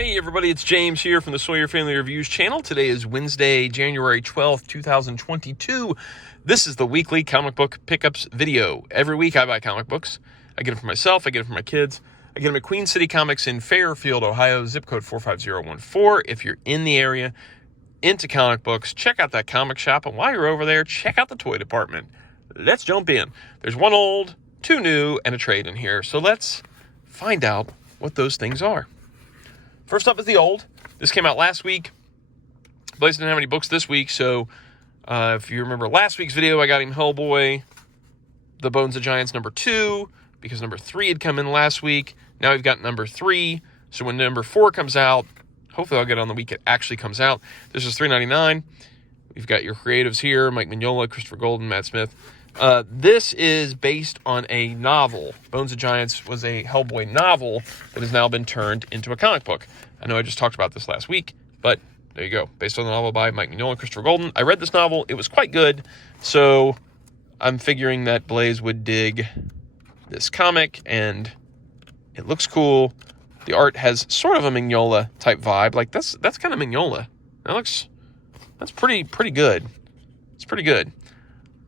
Hey everybody, it's James here from the Sawyer Family Reviews channel. Today is Wednesday, January 12th, 2022. This is the weekly comic book pickups video. Every week I buy comic books. I get them for myself, I get them for my kids. I get them at Queen City Comics in Fairfield, Ohio, zip code 45014. If you're in the area, into comic books, check out that comic shop. And while you're over there, check out the toy department. Let's jump in. There's one old, two new, and a trade in here. So let's find out what those things are. First up is the old. This came out last week. Blaze didn't have any books this week, so if you remember last week's video, I got him Hellboy, The Bones of Giants number 2, because number 3 had come in last week. Now we've got number 3, so when number 4 comes out, hopefully I'll get it on the week it actually comes out. This is $3.99. We've got your creatives here, Mike Mignola, Christopher Golden, Matt Smith. This is based on a novel. Bones of Giants was a Hellboy novel that has now been turned into a comic book. I know I just talked about this last week, but there you go. Based on the novel by Mike Mignola and Christopher Golden. I read this novel. It was quite good, so I'm figuring that Blaze would dig this comic, and it looks cool. The art has sort of a Mignola type vibe. Like, that's kind of Mignola. That's pretty good. It's pretty good.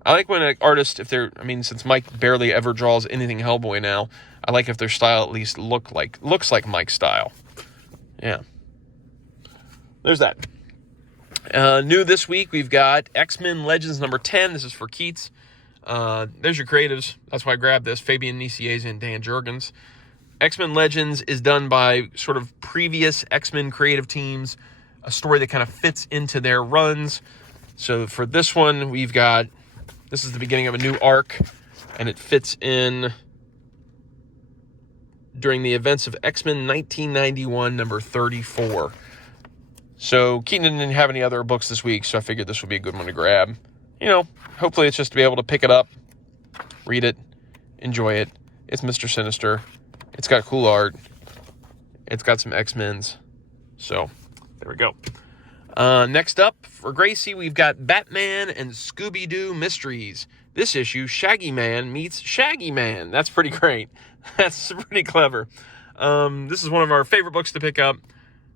I like when an artist, since Mike barely ever draws anything Hellboy now, I like if their style at least looks like Mike's style. Yeah. There's that. New this week, we've got XMen Legends number 10. This is for Keats. There's your creatives. That's why I grabbed this. Fabian Nicieza and Dan Jurgens. XMen Legends is done by sort of previous X-Men creative teams. A story that kind of fits into their runs. So for this one, this is the beginning of a new arc, and it fits in during the events of X-Men 1991, number 34. So Keaton didn't have any other books this week, so I figured this would be a good one to grab. Hopefully it's just to be able to pick it up, read it, enjoy it. It's Mr. Sinister. It's got cool art. It's got some X-Men's. So there we go. Next up, for Gracie, we've got Batman and Scooby-Doo Mysteries. This issue, Shaggy Man meets Shaggy Man. That's pretty great. That's pretty clever. This is one of our favorite books to pick up.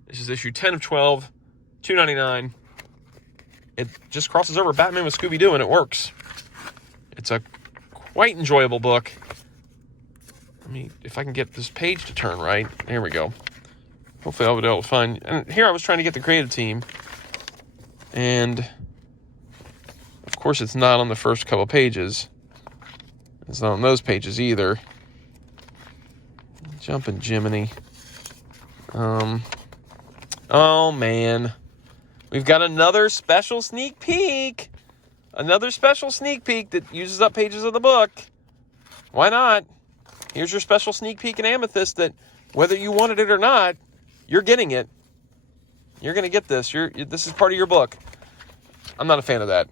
This is issue 10 of 12, $2.99. It just crosses over Batman with Scooby-Doo, and it works. It's a quite enjoyable book. If I can get this page to turn right. There we go. Hopefully I'll be able to find... And here I was trying to get the creative team. And, of course, it's not on the first couple pages. It's not on those pages either. Jumping Jiminy. Oh, man. We've got another special sneak peek. Another special sneak peek that uses up pages of the book. Why not? Here's your special sneak peek in Amethyst that, whether you wanted it or not, you're getting it. You're going to get this. This is part of your book. I'm not a fan of that.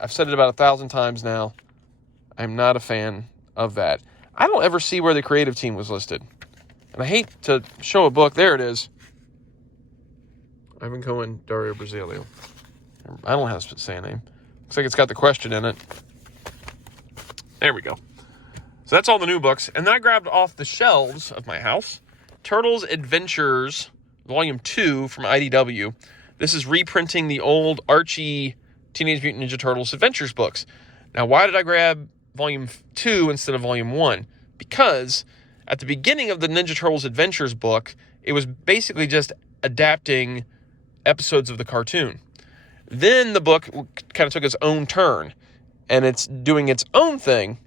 I've said it about 1,000 times now. I'm not a fan of that. I don't ever see where the creative team was listed. And I hate to show a book. There it is. Ivan Cohen, Dario Brazilio. I don't know how to say a name. Looks like it's got the question in it. There we go. So that's all the new books. And then I grabbed off the shelves of my house Turtles Adventures, Volume 2 from IDW. This is reprinting the old Archie Teenage Mutant Ninja Turtles Adventures books. Now, why did I grab Volume 2 instead of Volume 1? Because at the beginning of the Ninja Turtles Adventures book, it was basically just adapting episodes of the cartoon. Then the book kind of took its own turn, and it's doing its own thing,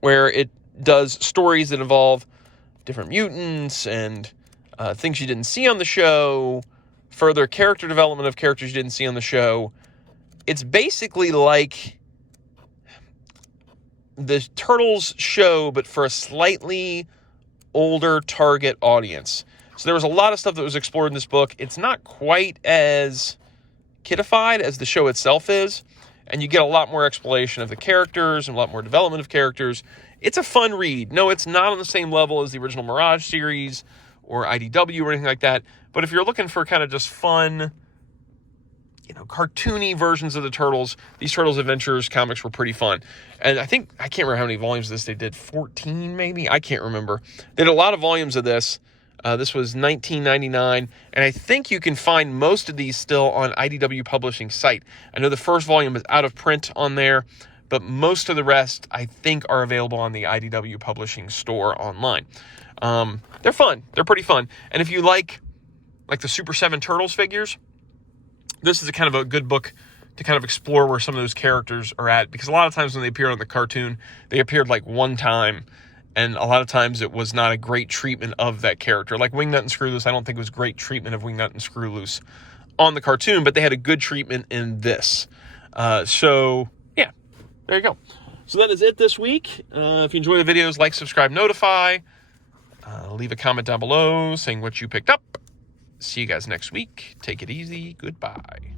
where it does stories that involve different mutants and things you didn't see on the show, further character development of characters you didn't see on the show. It's basically like the Turtles show, but for a slightly older target audience. So there was a lot of stuff that was explored in this book. It's not quite as kidified as the show itself is, and you get a lot more exploration of the characters and a lot more development of characters. It's a fun read. No, it's not on the same level as the original Mirage series or IDW or anything like that. But if you're looking for kind of just fun, cartoony versions of the Turtles, these Turtles Adventures comics were pretty fun. And I can't remember how many volumes of this they did. 14 maybe? I can't remember. They did a lot of volumes of this. This was $19.99, and I think you can find most of these still on IDW Publishing site. I know the first volume is out of print on there, but most of the rest, I think, are available on the IDW Publishing store online. They're fun. They're pretty fun. And if you like the Super 7 Turtles figures, this is a kind of a good book to kind of explore where some of those characters are at. Because a lot of times when they appear on the cartoon, they appeared like one time, and a lot of times it was not a great treatment of that character. Like Wingnut and Screwloose, I don't think it was great treatment of Wingnut and Screwloose on the cartoon, but they had a good treatment in this. So, yeah, there you go. So that is it this week. If you enjoy the videos, like, subscribe, notify. Leave a comment down below saying what you picked up. See you guys next week. Take it easy. Goodbye.